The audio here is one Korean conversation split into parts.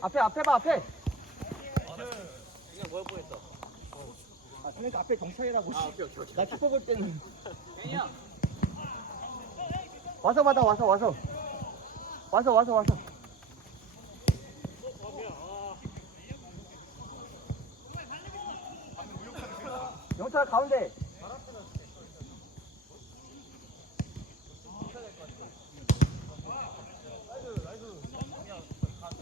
앞에 앞에 봐 앞에. 그냥 뭘 뻔했어. 아 그러니까 앞에 경찰이라고. 아 오케이 오케이. 나 키퍼 볼 때는 괜히야. 와서 받아 와서 와서. 와서 와서 와서. 영철 가운데.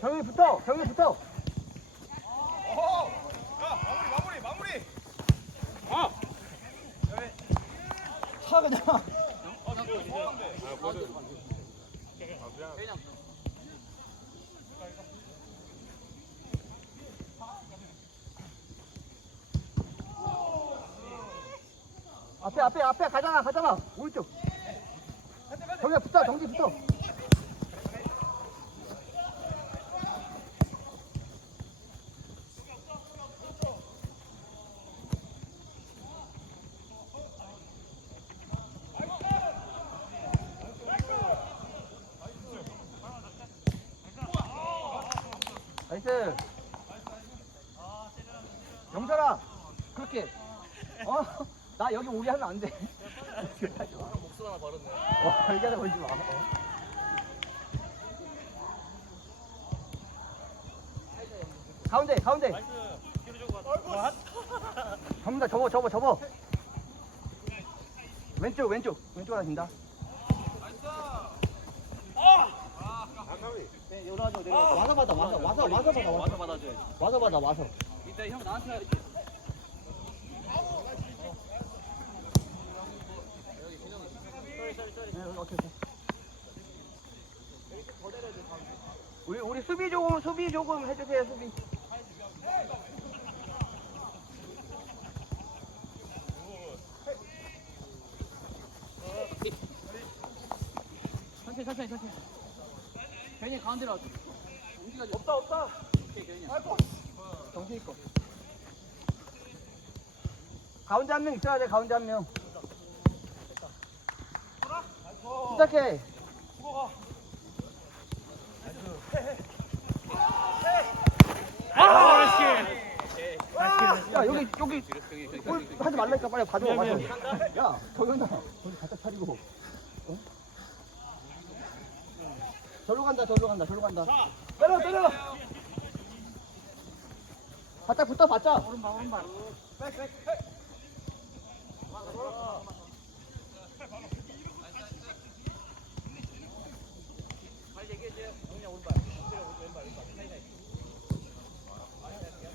경이 붙어 경이 붙어. 차 그냥. 그냥 앞에 앞에 앞에 가잖아 가잖아 오른쪽 정기 붙어 정기 붙어 나이스 영철아 그렇게 어? 나 여기 오게 하면 안 돼. 목숨 하나 버렸네. 와, 얘기하다 걸지 마. 가운데, 가운데. 접니다, 접어, 접어, 접어. 왼쪽, 왼쪽. 왼쪽 하나 준다. 네, 내려와줘, 내려와줘. 와서 받아, 와서, 와서, 와서 받아, 와서 와서. 받아줘야지. 와서 받아, 와서. 이따 형 나한테 해야지. 네, 오케이, 오케이. 우리 우리 수비 조금 수비 조금 해주세요 수비. 천천히 천천히 천천히. 괜히 가운데로 와줘. 움직여. 없다 없다. 오케이 괜히. 정신 있고. 가운데 한 명 있어야 돼 가운데 한 명. 시작해. 야 여기 여기 골 하지 말라니까 빨리 봐줘 봐줘. 야 저기다 거기 갖다 차리고. 어? 절로 간다 절로 간다 절로 간다. 때려 때려. 바짝 붙어 바짝. 오른발 오른발.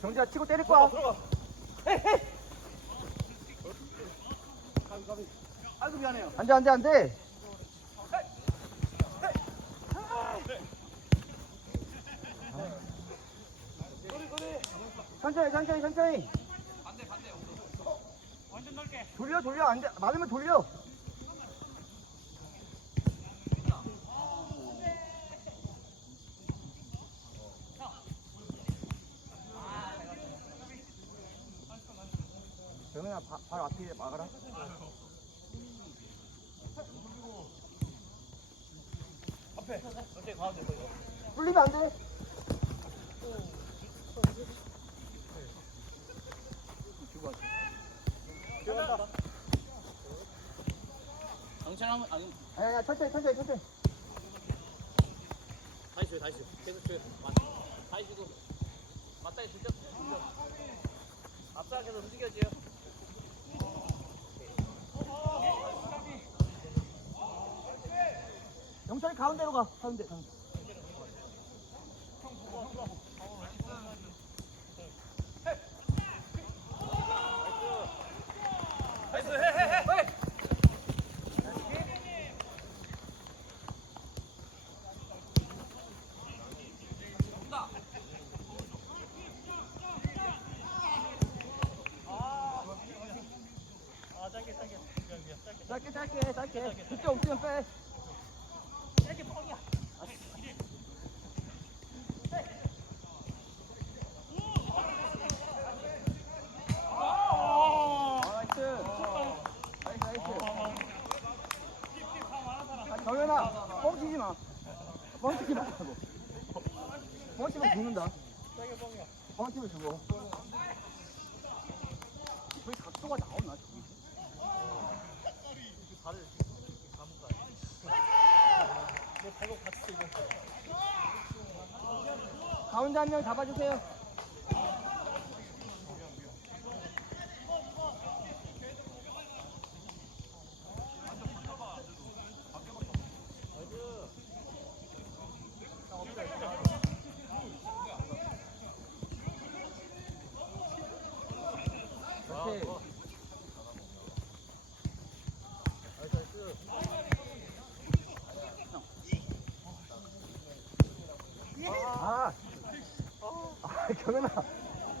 경지야 치고 때릴 거야. 아이고 미안해요. 안돼 안돼 안돼. 천천히 천천히 천천히. 돌려 돌려 안돼 맞으면 돌려. 바, 바로 앞에 막아라. 천천히 가운데 보여. 뚫리면 안 돼. 아니 아니 아니 천천히 천천히 천천히. 다시 줘 다시 줘. 계속 줘. 맞. 다시 주고. 맞다 해 진짜. 앞서 계속 움직여줘요. 영철이 가운데로 가. 가운데. 가운데. 짧게 짧게 짧게. 그때 없으면 빼. 나이스. 아, 정현아, 뻥치지 마. 뻥치지 말라고. 뻥치면 죽는다. 뻥튀면 죽어. 저기 각도가 나오나 저기? 발을 이렇게 감은 거 아니야? 내 발목 다쳤어 이번 거. 가운데 한 명 잡아주세요. 경현아.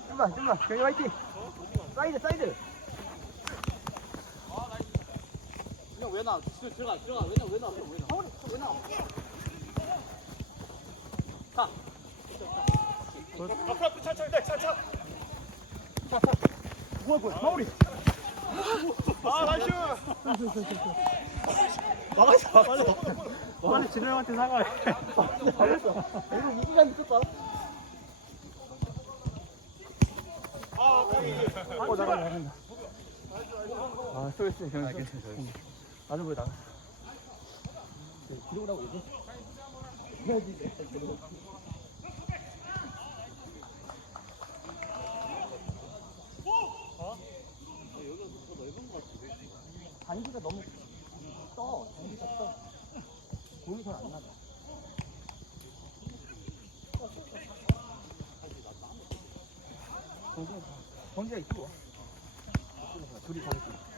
좀만, 좀만. 경현 화이팅. 사이드, 사이드. 그냥 왜 나? 들어가 들어가 왜 나? 왜 나? 왜 나? 왜 나와? 가. 앞으로 앞으로 천천히. 자, 자. 뭐야, 뭐야, 마무리. 아, 나이스. 막았어, 막았어. 빨리 진호 형한테 사과해. 잘했어. 이거 무기감 있었다. 어, 나가, 나간다. 아, 스트레스, 경현 나도 왜 나가? 들어오라고 얘기? 해야지. 단기가 너무 떠. 단기가 떠. 공이 잘안 나가. 경기가, 경기가 있고. 둘이 잘했어.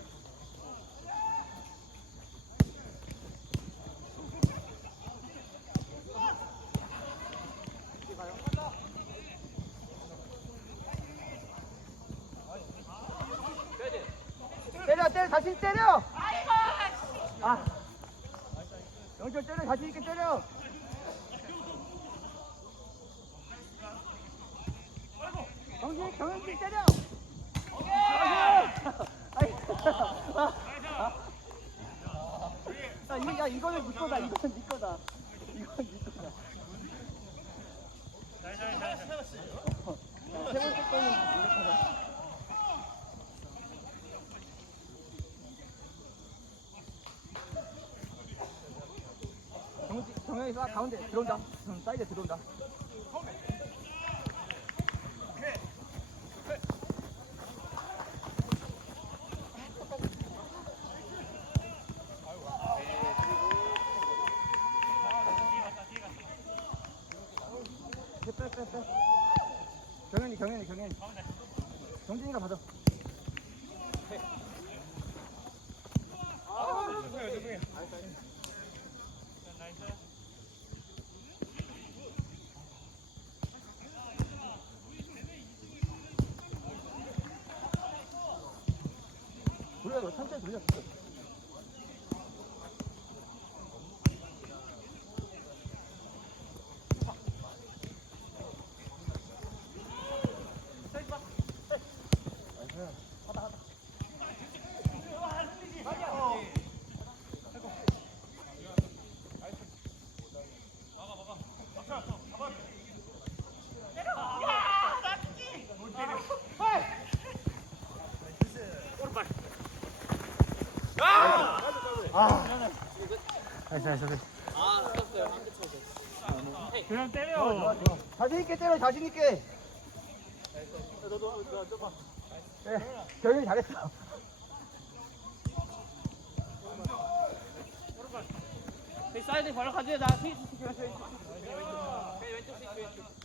때려, 때려! 아. 영철 때려, 자신 있게 때려! 정신, 경영진 때려! 아이, 아, 아. 야, 이거는 네 거다, 이거는 네 거다. 이건 네 거다. 야, 세 번째 거는 네 거다. 정우지, 정영이 가 가운데 들어온다. 응, 사이드 들어온다. 빼. 경현이, 경현이. 정진이가 받아. 돌려, 너 천천히 돌려. 아, 쳤어요. 한대 쳐서. 그냥 때려. 자신 있게 때려, 자신 있게. 너도 너 봐. 네, 경현이 잘했어. 이 사이드 바로 가져야 나 스위치 시키면 스위치. 왼쪽 스위치 왼쪽.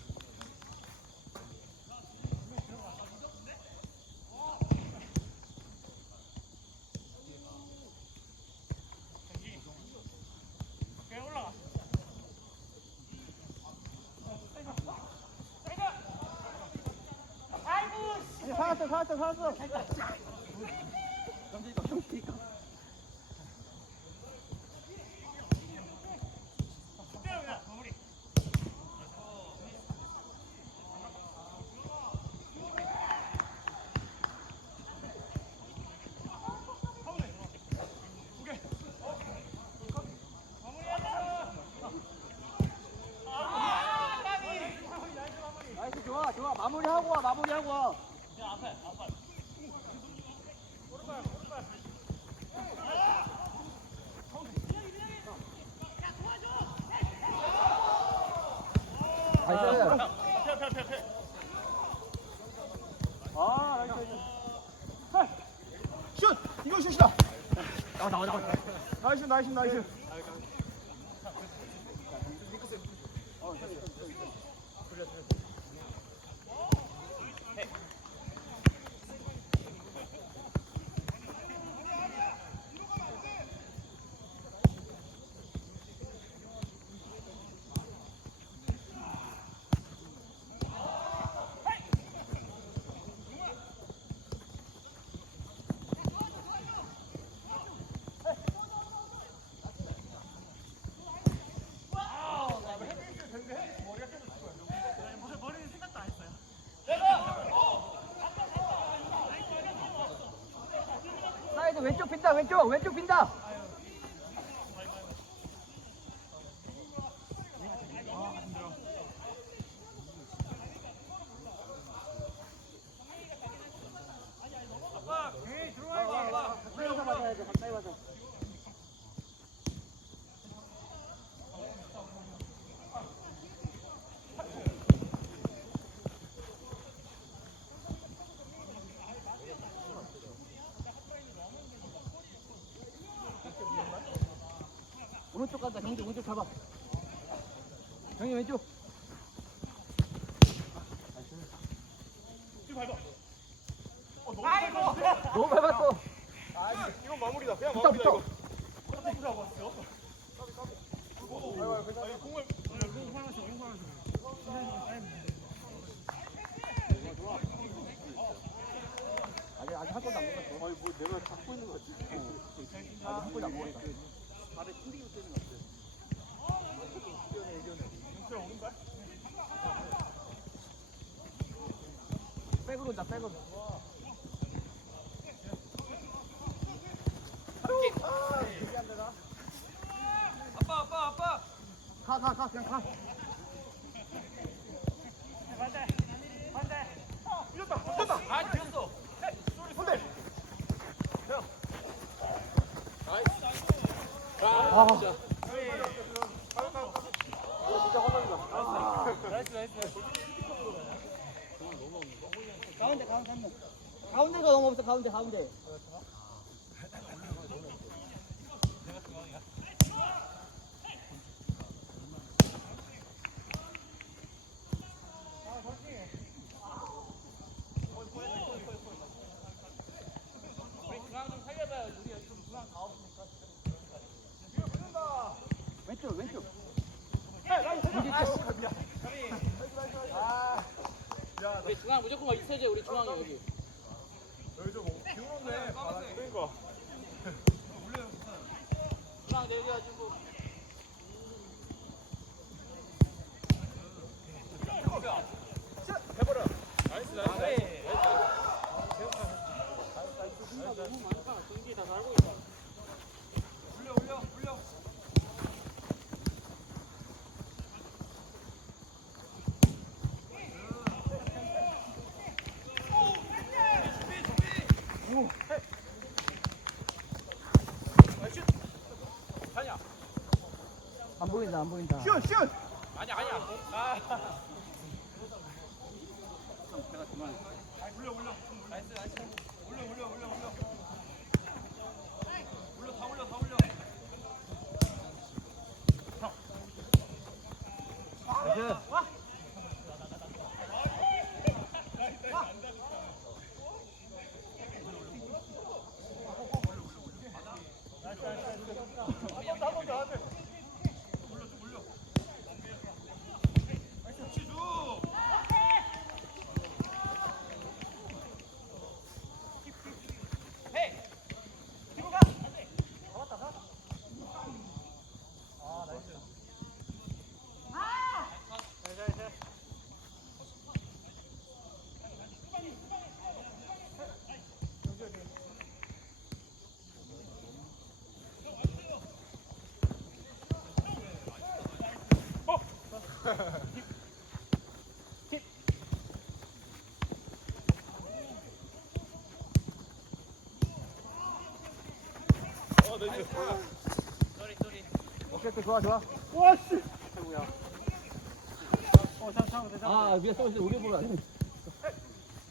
살았어 살았어 살았어. 좋아 좋아. 마무리하고 와 마무리하고 와. 슛! 이거 슛이다. 나와 나와 나와. 나이스, 나이스, 나이스. 사이드 왼쪽 빈다 왼쪽 왼쪽 빈다. 가까이 와서 맞아야지 가까이 와서. 오른쪽 간다 경기 오른쪽 잡아. 경기 왼쪽. 너무 밟았어. 이건 마무리다. 그냥 붙어 마무리다, 붙어. 이거. 공을 아직 아직 한 골도 안 먹었어. 아니 뭐 내가 잡고 있는 거 같지? 아직 한 골도 안 먹었어. 발에 튕기고 뜨는 거 같아. 이겨내 이겨내. 백으로 백으로. 아빠 아빠 아빠 가 가 가 그냥 가. 반대. 반대. 이겼다. 이겼다. 아 뒤였어 반대. 아. 진짜 화난다. 나이스 나이스 가운데 가운데 한 번. 가운데가 너무 없어 가운데 가운데. 우리 중앙 좀 살려봐요 우리 여기 좀 중앙 다 없으니까 왼쪽 왼쪽. 우리 중앙 무조건 있어야지 우리 중앙이 여기 여기 좀 기울었네. 그러니까. 중앙 내려가지고 해버려. 나이스 나이스. 너무 많다 경기 다 살고 있어 올려 올려 올려. 안 보인다. 슛 슛. 아니야 아니야 아 오케이, 오케이, 좋아, 좋아. 와씨. 누구야? 어, 잠, 잠, 잠. 아, 위에 서비스 우리 보러 안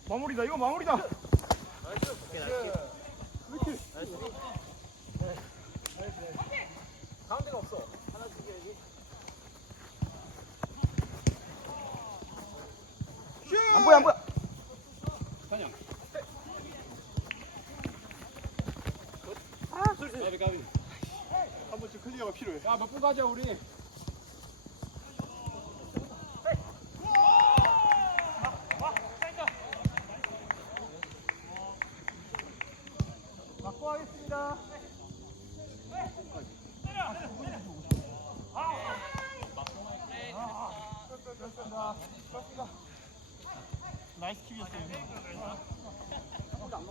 마무리다, 이거 마무리다. 나이스. 오케이, 나이스. 나이스. 나이스. 나이스. 가운데가 없어. 안 보여 안 보여 가비 가비. 한 번쯤 클리어가 필요해. 야 몇분 가자 우리